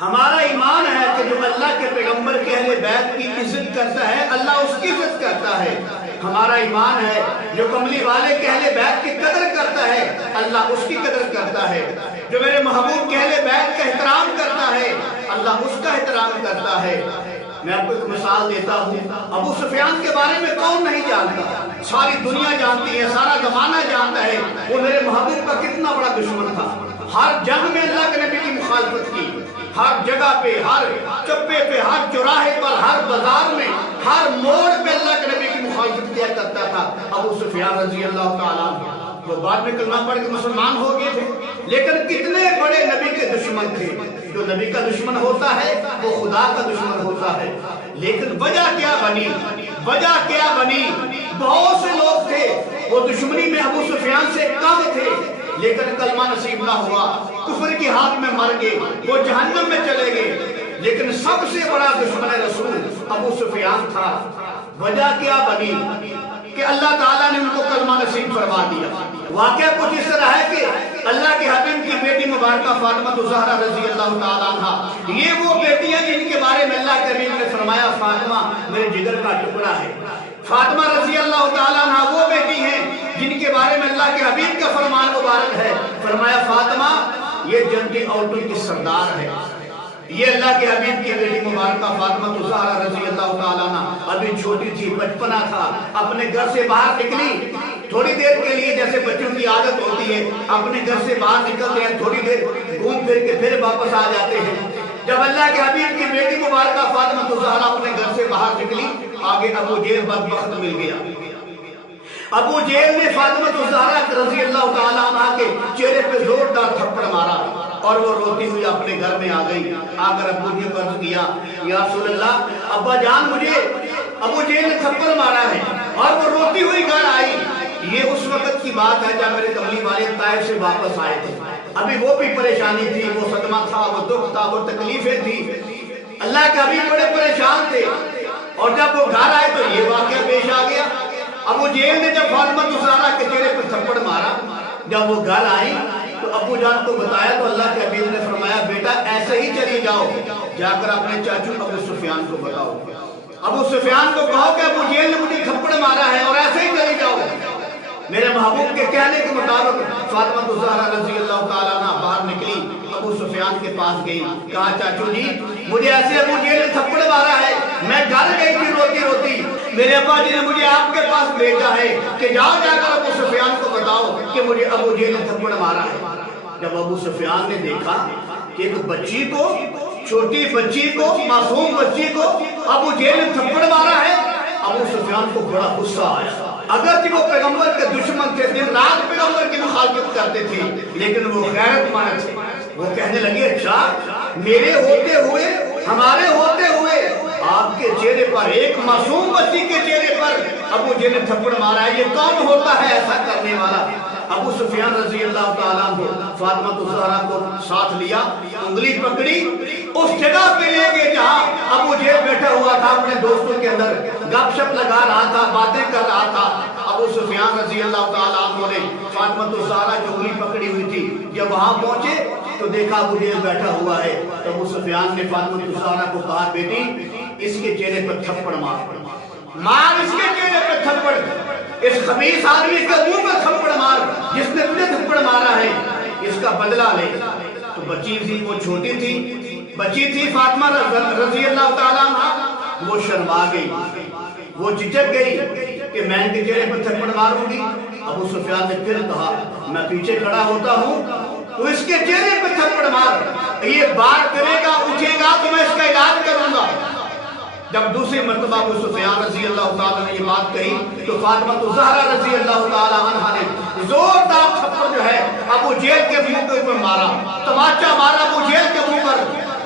ہمارا ایمان ہے کہ جو اللہ کے پیغمبر کے اہل بیت کی عزت کرتا ہے اللہ اس کی عزت کرتا ہے۔ ہمارا ایمان ہے جو کملی والے کے اہل بیت کی قدر کرتا ہے اللہ اس کی قدر کرتا ہے۔ جو میرے محبوب کے اہل بیت کا احترام کرتا ہے اللہ اس کا احترام کرتا ہے۔ میں آپ کو ایک مثال دیتا ہوں، ابو سفیان کے بارے میں کون نہیں جانتا؟ ساری دنیا جانتی ہے، سارا زمانہ جانتا ہے وہ میرے محبوب کا کتنا بڑا دشمن تھا۔ ہر جنگ میں اللہ کے نبی کی مخالفت کی، ہر جگہ پہ، ہر چپے پہ، ہر چوراہے پر، ہر بازار میں، ہر موڑ پہ اللہ کے نبی کی مخالفت کیا کرتا تھا ابو سفیان رضی اللہ تعالیٰ عنہ۔ وہ بعد میں کلمہ پڑھ کے مسلمان ہو گئے تھے، لیکن کتنے بڑے نبی کے دشمن تھے۔ جو نبی کا دشمن ہوتا ہے وہ خدا کا دشمن ہوتا ہے۔ لیکن وجہ کیا بنی؟ وجہ کیا بنی؟ بہت سے لوگ تھے وہ دشمنی میں ابو سفیان سے کم تھے، لیکن کلمہ نصیب نہ ہوا، کفر کی ہاتھ میں مر گئے، وہ جہنم میں چلے گئے۔ لیکن سب سے بڑا دشمن رسول ابو سفیان تھا۔ وجہ کیا بنی؟ کہ اللہ تعالیٰ نے ان کو کلمہ نصیب فرما دیا۔ واقعہ کچھ اس طرح ہے کہ اللہ کے حبیب کی بیٹی مبارکہ فاطمہ الزہرا رضی اللہ تعالیٰ عنہ، یہ وہ بیٹی ہیں جن کے بارے میں اللہ کے حبیب نے فرمایا فاطمہ میرے جگر کا ٹکڑا ہے۔ فاطمہ رضی اللہ تعالیٰ عنہ وہ بیٹی ہیں جن کے بارے میں اللہ کے حبیب کا فرمان مبارک ہے، فرمایا فاطمہ یہ جنتی عورتوں کی سردار ہے۔ یہ اللہ کے حبیب کی بیٹی مبارکہ فاطمہ الزہرا رضی اللہ تعالیٰ عنہ ابھی چھوٹی تھی، بچپنا تھا، اپنے گھر سے باہر نکلی تھوڑی دیر کے لیے، جیسے بچوں کی عادت ہوتی ہے اپنے گھر سے باہر نکلتے ہیں، تھوڑی دیر گھوم پھر کے پھر واپس آ جاتے ہیں۔ جب اللہ کے حبیب کی بیٹی مبارکہ فاطمہ الزہرا اپنے گھر سے باہر نکلی، آگے ابو جہل بدبخت مل گیا۔ ابو جہل نے فاطمہ الزہرا رضی اللہ تعالیٰ عنہ کے چہرے پہ زوردار تھپڑ مارا اور وہ روتی ہوئی اپنے گھر میں آ گئی۔ آ کر ابو جہل کو عرض کیا یا رسول اللہ ابا جان مجھے ابو جہل نے تھپڑ مارا ہے، اور وہ روتی ہوئی گھر آئی۔ یہ اس وقت کی بات ہے جب میرے کملی والے طائف سے واپس آئے تھے، ابھی وہ بھی پریشانی تھی، وہ صدمہ تھا، وہ دکھ تھا، وہ تکلیفیں تھی۔ اللہ کے حبیب بڑے پریشان تھے، اور جب وہ گھر آئے تو یہ واقعہ پیش آ گیا۔ ابو جہل نے جب فاطمہ الزہرا کے چہرے پر تھپڑ مارا، جب وہ گھر آئی تو ابو جان کو بتایا تو اللہ کے حبیب نے فرمایا بیٹا ایسے ہی چلی جاؤ، جا کر اپنے چاچو ابو سفیان کو بتاؤ، ابو سفیان کو کہو کہ ابو جہل نے مجھے تھپڑ مارا ہے، اور ایسے ہی چلی جاؤ۔ میرے محبوب کے کہنے کے مطابق فاطمہ الزہرا رضی اللہ تعالیٰ عنہ باہر نکلی، ابو سفیان کے پاس گئی، کہا چاچو جی مجھے ایسے ابو جہل نے تھپڑ مارا ہے، میں گھر گئی تھی روتی روتی، میرے ابا جی نے مجھے آپ کے پاس بھیجا ہے کہ جاؤ جا کر ابو سفیان کو بتاؤ کہ مجھے ابو جہل نے تھپڑ مارا ہے۔ جب ابو سفیان نے دیکھا کہ ایک بچی کو، چھوٹی بچی کو، معصوم بچی کو ابو جہل نے تھپڑ مارا ہے، ابو سفیان کو بڑا غصہ آیا۔ اگرچہ وہ پیغمبر کے دشمن تھے، دن رات پیغمبر کی مخالفت کرتے تھے، لیکن وہ غیرت مند تھے۔ وہ کہنے لگے اچھا میرے ہوتے ہوئے، ہمارے ہوتے ہوئے آپ کے چہرے پر، ایک معصوم بچی کے چہرے پر ابو جہل نے تھپڑ مارا ہے، یہ کون ہوتا ہے ایسا کرنے والا؟ ابو سفیان رضی اللہ تعالیٰ عنہ فاطمہ الزہرا کو ساتھ لیا، انگلی پکڑی، اس جگہ پہ لے گئے جہاں ابو جہل بیٹھا ہوا تھا، اپنے دوستوں کے اندر گپ شپ لگا رہا تھا، باتیں کر رہا تھا۔ ابو سفیان رضی اللہ تعالیٰ عنہ نے فاطمہ الزہرا کی انگلی پکڑی ہوئی تھی، جب وہاں پہنچے تو دیکھا ابو جہل بیٹھا ہوا ہے، تو ابو سفیان نے فاطمہ الزہرا کو کہا بیٹی اس کے چہرے پر تھپڑ مار، مار اس کے چہرے پر تھپڑ، اس خبیث آدمی کے منہ پر تھپڑ مار جس نے تجھے تھپڑ مارا ہے، اس کا بدلہ لے۔ تو بچی تھی، وہ چھوٹی تھی، بچی تھی فاطمہ رضی اللہ تعالیٰ عنہ، وہ شرما گئی، وہ جھجک گئی کہ میں ان کے چہرے پر تھپڑ ماروں گی۔ ابو سفیان نے پھر کہا میں پیچھے کھڑا ہوتا ہوں تو اس کے چہرے پر تھپڑ مار، یہ بات کرے گا، اٹھے گا تو میں اس کا علاج کروں گا۔ جب دوسری مرتبہ ابو سفیان رضی اللہ تعالیٰ نے یہ بات کہی تو فاطمہ الزہرا رضی اللہ تعالیٰ عنہ نے زوردار تھپڑ جو ہے ابو جہل کے منہ کے اوپر مارا، تماچا مارا ابو جہل کے منہ پر،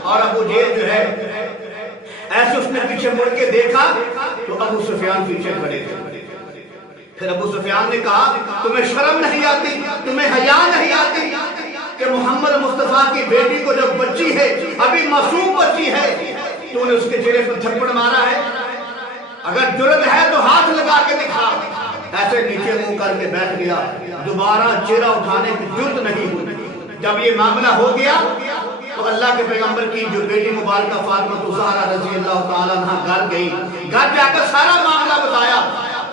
اور ابو جہل جو ہے ایسے اس نے پیچھے مڑ کے دیکھا تو ابو سفیان پیچھے کھڑے تھے۔ پھر ابو سفیان نے کہا تمہیں شرم نہیں آتی، تمہیں حیا نہیں آتی کہ محمد مصطفیٰ کی بیٹی کو جو بچی ہے، ابھی معصوم بچی ہے، تو نے اس کے چہرے پر تھپڑ مارا ہے؟ اگر جرت ہے تو ہاتھ لگا کے دکھا۔ ایسے نیچے منہ کر کے بیٹھ گیا، دوبارہ چہرہ اٹھانے کی جرت نہیں ہوئی۔ جب یہ معاملہ ہو گیا تو اللہ کے پیغمبر کی جو بیٹی مبارکہ فاطمہ زہرا رضی اللہ تعالیٰ عنہ گھر گئی، گھر جا کر سارا معاملہ بتایا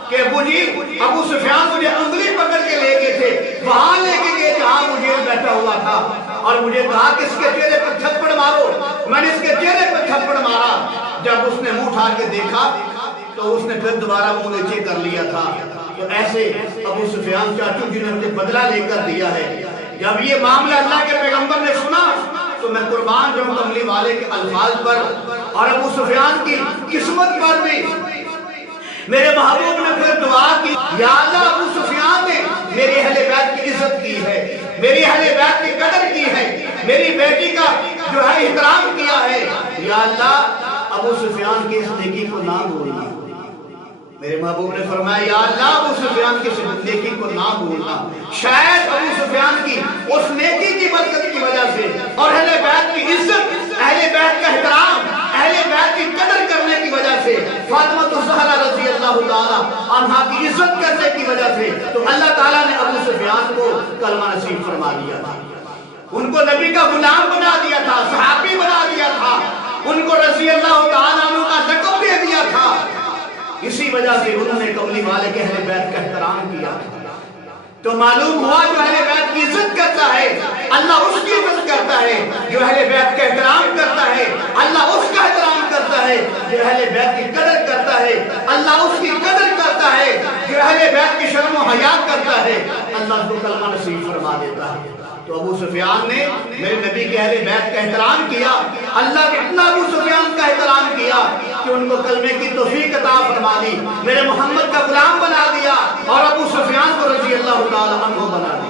کہ ابو جی ابو سفیان مجھے انگلی پکڑ کے لے گئے تھے، وہاں لے کے گئے جہاں مجھے بیٹھا ہوا تھا، اور مجھے کہا کہ اس کے چہرے پر تھپڑ مارو، میں نے اس کے چہرے پر تھپڑ مارا، جب اس نے منہ اٹھا کے دیکھا تو اس نے پھر دوبارہ منہ نیچے کر لیا تھا۔ تو ایسے ابو سفیان چاچو جنہوں نے بدلہ لے کر دیا ہے۔ جب یہ معاملہ اللہ کے پیغمبر نے سنا تو میں قربان جاؤں کملی والے کے الفاظ پر اور ابو سفیان کی قسمت پر بھی۔ میرے محبوب نے پھر دعا کی، یا اللہ ابو سفیان نے میری اہل بیت کی عزت کی ہے، میری اہل بیت کی قدر کی ہے، میری بیٹی کا جو ہے احترام کیا ہے، یا اللہ ابو سفیان کی اس نیکی کو نہ بھولنا۔ میرے محبوب نے فرمایا، یا اللہ ابو سفیان کی اس نیکی کو نہ بھولنا۔ شاید ابو سفیان کی اس نیکی کی برکت کی وجہ سے اور اہل بیت کی عزت، اہل بیت کا احترام، اہل بیت کی قدر کرنے کی وجہ سے، فاطمہ زہرا رضی اللہ تعالیٰ عنہا کی عزت کرنے کی وجہ سے تو اللہ تعالیٰ نے ابو سفیان کو کلمہ نصیب فرما دیا تھا، ان کو نبی کا غلام بنا دیا تھا، صحابی بنا دیا تھا، ان کو رضی اللہ تعالیٰ عنہ کا لقب دے دیا تھا۔ اسی وجہ سے انہوں نے کملی والے کے اہل بیت کا احترام کیا۔ تو معلوم ہوا جو اہل بیت کی عزت کرتا ہے اللہ اس کی عزت کرتا ہے، جو اہل بیت کا احترام کرتا ہے اللہ اس کا احترام کرتا ہے، جو اہل بیت کی قدر کرتا ہے اللہ اس کی قدر کرتا ہے، جو اہل بیت کی شرم و حیا کرتا ہے اللہ اس کو کلمہ نصیب فرما دیتا ہے۔ تو ابو سفیان نے میرے نبی کے اہل بیت کا احترام کیا، اللہ نے اتنا ابو سفیان کا احترام کیا کہ ان کو کلمے کی توفیق عطا فرما دی، میرے محمد کا غلام بنا دیا اور ابو سفیان کو رضی اللہ تعالیٰ عنہ بنا دیا۔